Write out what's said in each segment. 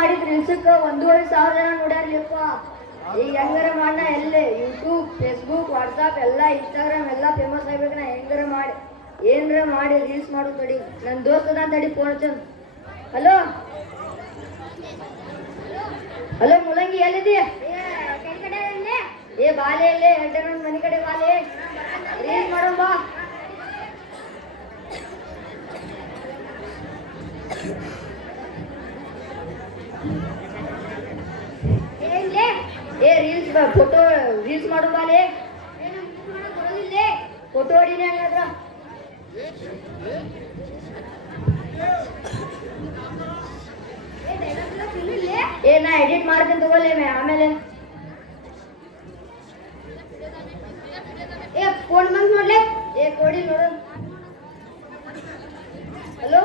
ಮಾಡಿದ ರೀಲ್ಸಕ್ಕೆ 1,500 ಜನ ನೋಡ್ಯಾರ್ಲಿಪ್ಪ. ಈಗ ಹೆಂಗಾರ ಮಾಡ ಎಲ್ಲೇ ಯೂಟ್ಯೂಬ್, ಫೇಸ್ಬುಕ್, ವಾಟ್ಸಾಪ್ ಎಲ್ಲ, ಇನ್ಸ್ಟಾಗ್ರಾಮ್ ಎಲ್ಲ ಫೇಮಸ್ ಆಗ್ಬೇಕು. ನಾ ಹೆಂಗಾರ ಮಾಡಿ ಏನಾರ ಮಾಡಿ ರೀಲ್ಸ್ ಮಾಡೋದು ತಡಿ. ನನ್ನ ದೋಸ್ತದ ತಡಿ ಫೋನ್ ಹಚ್ಚ. ಹಲೋ ಹಲೋ ಮುಲಂಗಿ ಎಲ್ಲಿದೆಯಾ? ಏ ಬಾಲೆ ಇಲ್ಲೇ ಎಂಟರ್ಮೆಂಟ್ ಮನೆ ಕಡೆ ಬಾಲೆ ರೀಲ್ಸ್ ಮಾಡೋ ಬಾ. ಏ ರೀಲ್ಸ್ ಫೋಟೋ ರೀಲ್ಸ್ ಮಾಡು ಬಾಲೆ. ಫೋಟೋ ಹೊಡಿನಿ ಹಂಗಾದ್ರ. ಏ ನಾ ಎಡಿಟ್ ಮಾಡ್ತೀನಿ ತಗೋಲೇ ಆಮೇಲೆ. ಏ ಫೋನ್ ಬಂದ್ ನೋಡ್ಲೆ. ಏ ಕೊಡಿ ನೋಡು. ಹಲೋ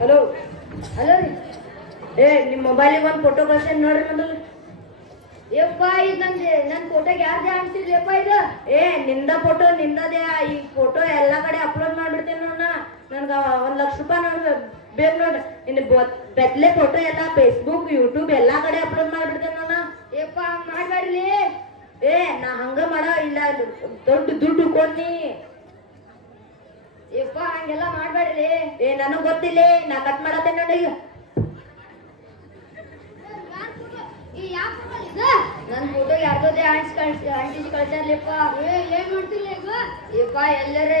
ಹಲೋ ಹಲೋ ರೀ. ಏ ನಿಮ್ಮ ಮೊಬೈಲಿಗೆ ಒಂದು ಫೋಟೋ ಕಳ್ಸೇನಿ ನೋಡ್ರಿ ಮೊದಲು. ಯಪ್ಪ ಇದು ನನ್ನ ಫೋಟೋಗೆ ಯಾರ್ದೇ ಅನ್ಸಿದ್ಯಪ್ಪ ಇದು? ಏ ನಿಂದ ಫೋಟೋ ನಿಂದದೇ. ಈ ಫೋಟೋ ಎಲ್ಲ ಕಡೆ ಅಪ್ಲೋಡ್ ಮಾಡ್ಬಿಡ್ತೇನೆ ನೋಡ. ನನ್ಗೆ 1,00,000 ರೂಪಾಯಿ ನೋಡ್ರಿ ಬೇಕು ನೋಡ್ರಿ. ಇನ್ನು ಬೆತ್ತಲೆ ಫೋಟೋ ಎಲ್ಲ ಫೇಸ್ಬುಕ್, ಯೂಟ್ಯೂಬ್ ಎಲ್ಲ ಕಡೆ ಅಪ್ಲೋಡ್ ಮಾಡ್ಬಿಡ್ತೇನೆ ನೋಡ. ಯಪ್ಪ ಹಂಗೆ ಮಾಡ್ಬೇಡ್ರಿ. ಏ ನಾ ಹಂಗ ಮಾಡೋ ಇಲ್ಲ, ದೊಡ್ಡ ದುಡ್ಡು ಕೊಡ್ನಿ. ಯಪ್ಪ ಹಂಗೆಲ್ಲ ಮಾಡ್ಬೇಡ್ರಿ. ಏ ನನಗೆ ಗೊತ್ತಿಲ್ಲ, ನಾ ಕಟ್ ಮಾಡತ್ತೇನೆ ನೋಡಿ. ನನ್ನ ಫೋಟೋ ಯಾರ್ದೋದೇ ಆಂಟಿಜಿ ಕಳ್ಸಾರ್ಲಿಪ್ಪ. ಏನ್ ಮಾಡ್ತಿಲ್ಲ ಈಗ? ಯಪ್ಪ ಎಲ್ಲರೇ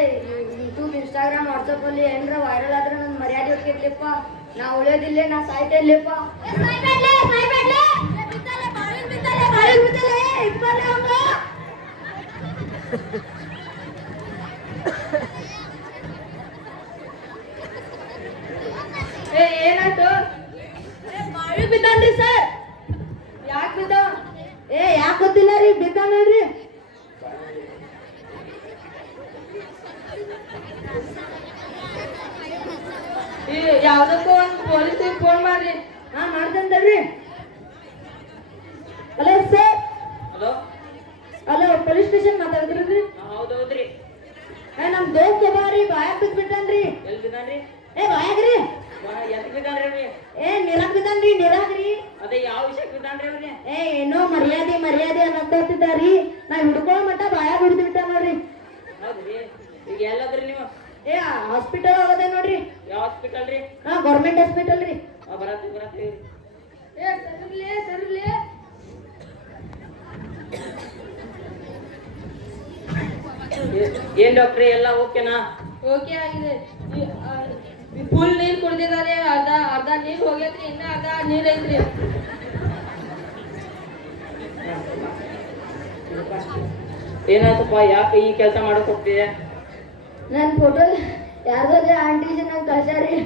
ಯೂಟ್ಯೂಬ್, ಇನ್ಸ್ಟಾಗ್ರಾಮ್, ವಾಟ್ಸಪ್ ಅಲ್ಲಿ ಏನಾರ ವೈರಲ್ ಆದ್ರೆ ನನ್ನ ಮರ್ಯಾದೆ ಹೋಗ್ತಿರ್ಲಿಪ್ಪ. ನಾ ಉಳಿಯೋದಿಲ್ಲ, ನಾ ಸಾಯ್ತಾ ಇರ್ಲಿಪ್ಪ. ಏನಾಯ್ತು? ಬಾವಿ ಬಿದ್ದಾನ್ರಿ ಸರ್. ಯಾಕೆ ಬಿದ್ದ? ಏ ಯಾಕೆ ಗೊತ್ತಿಲ್ಲ ರೀ, ಬಿದ್ದ ನೋಡ್ರಿ. ಯಾವ್ದಕ್ಕೂ ಒಂದು ಪೊಲೀಸಿಗೆ ಫೋನ್ ಮಾಡ್ರಿ. ಹಾ ಮಾಡ್ತೇನ್ರಿ. Hello sir. Hello hello police station ಮಾತಾಡ್ತಿದ್ರಿ? ಹೌದೌದ್ರಿ. ನಮ್ ದೋಸ್ತ ಬಾರಿ ಬಾಯಾಗ ಬಿದ್ದಾನ್ರಿ. ಎಲ್ಲಿ ಬಿದ್ದಾನ್ರಿ? ಏ ಬಾಯಾಗ್ರಿ. ಎಲ್ಲಿ ಬಿದ್ದಾನ್ರಿ? ಏ ನೀರಾಗ್ ಬಿದ್ದಾನ್ರಿ. ನೀರಾಗ್ರಿ. ಅದೇ ಯಾವ ವಿಷಯಕ್ಕೆ ಬಿದ್ದಾನ್ರಿ ಅವ್ರಿಗೆ? ಏ ಏನೋ ಮರ್ಯಾದೆ ಮರ್ಯಾದೆ ಅನ್ನೋತಿದ್ದಾರಿ. ನಾ ಹಿಡ್ಕೊ ಮಟ್ಟ ಬಾಯಾಗ ಹಿಡಿದು ಬಿಟ್ಟ ನೋಡ್ರಿ. ಹೌದ್ರಿ. ಈಗ ಎಲ್ಲದ್ರಿ ನೀವು? ಏ ಹಾಸ್ಪಿಟಲ್ ಹೋಗೋದೇ ನೋಡ್ರಿ. ಯಾವ ಹಾಸ್ಪಿಟಲ್ ರೀ? ಹಾ ಗೌರ್ಮೆಂಟ್ ಹಾಸ್ಪಿಟಲ್ ರೀ. ಬರತ್ರಿ. ಏ ಸರ್ಲೆ ಸರ್ಲೆ. ಏನ್ ಡಾಕ್ಟ್ರಿ ಎಲ್ಲ ಓಕೆನಾ? ಓಕೆ ಆಗಿದೆ. ಫುಲ್ ನೀರ್ ಕುಡ್ದಿದ್ದಾರೆ. ಅರ್ಧ ನೀರ್ ಹೋಗೈತ್ರಿ, ಇನ್ನ ಅರ್ಧ ನೀರ್ ಐತ್ರಿ. ಏನಾಯ್ತಪ್ಪ? ಯಾಕೆ ಈ ಕೆಲಸ ಮಾಡಕ್ ಹೋಗ್ತಿದೆ? ನನ್ನ ಫೋಟೋ ಯಾರ್ದಾದ್ರೆ ಆಂಟಿ ನಂಗೆ ಕಳ್ಸ್ಯಾರಿ.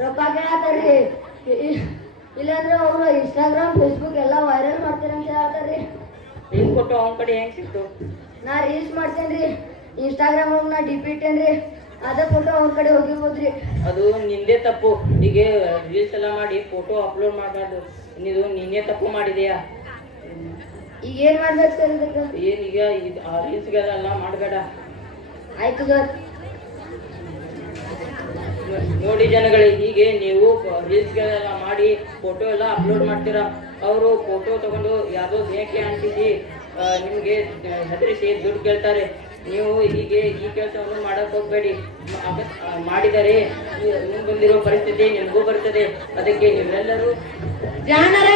ರೊಕ್ಕ ಕೇಳತ್ತಾರ್ರಿ. ಇಲ್ಲಾಂದ್ರೆ ಅವರು ಇನ್ಸ್ಟಾಗ್ರಾಮ್, ಫೇಸ್ಬುಕ್ ಎಲ್ಲ ವೈರಲ್ ಮಾಡ್ತೀರಿ ಅಂತ ಹೇಳ್ತಾರ್ರಿ. ನಿಮ್ ಫೋಟೋ ಅವನ ಕಡೆ ಹೆಂಗ್ ಸಿಕ್ತು? ನಾ ರೀಲ್ಸ್ ಮಾಡ್ತೇನ್ರಿ. ಇನ್ಸ್ಟಾಗ್ರಾಮ್ ಹೋಗಿ ನಾ ಇಟ್ಟೇನ್ರಿ. ಅದೇ ಫೋಟೋ ಅವ್ರ ಕಡೆ ಹೋಗಿರ್ಬೋದ್ರಿ. ಅದು ನಿಂದೇ ತಪ್ಪು. ಈಗ ರೀಲ್ಸ್ ಎಲ್ಲ ಮಾಡಿ ಫೋಟೋ ಅಪ್ಲೋಡ್ ಮಾಡಬಾರ್ದು. ನೀನು ನಿನ್ನೆ ತಪ್ಪು ಮಾಡಿದೆಯಾ? ಈಗ ಏನ್ ಮಾಡ್ಬೇಕು ಸರ್ ಇದಕ್ಕೆ? ಏನೀಗ ಆ ರೀಲ್ಸ್ಗೆಲ್ಲ ಮಾಡಬೇಡ. ಆಯ್ತು ಸರ್. ನೋಡಿ ಜನಗಳೇ, ಹೀಗೆ ನೀವು ರೀಲ್ಸ್ಗಳೆಲ್ಲ ಮಾಡಿ ಫೋಟೋ ಎಲ್ಲ ಅಪ್ಲೋಡ್ ಮಾಡ್ತೀರಾ. ಅವರು ಫೋಟೋ ತಗೊಂಡು ಯಾವುದೋ ಬೇಕೆ ಅಂಟಿಸಿ ನಿಮಗೆ ಹೆದರಿಸಿ ದುಡ್ಡು ಕೇಳ್ತಾರೆ. ನೀವು ಹೀಗೆ ಈ ಕೆಲಸವನ್ನು ಮಾಡಕ್ ಹೋಗ್ಬೇಡಿ. ಮಾಡಿದರೆ ಮುಂದೆ ಬಂದಿರೋ ಪರಿಸ್ಥಿತಿ ನಿಮಗೂ ಬರ್ತದೆ. ಅದಕ್ಕೆ ನೀವೆಲ್ಲರೂ ಜಾಣರ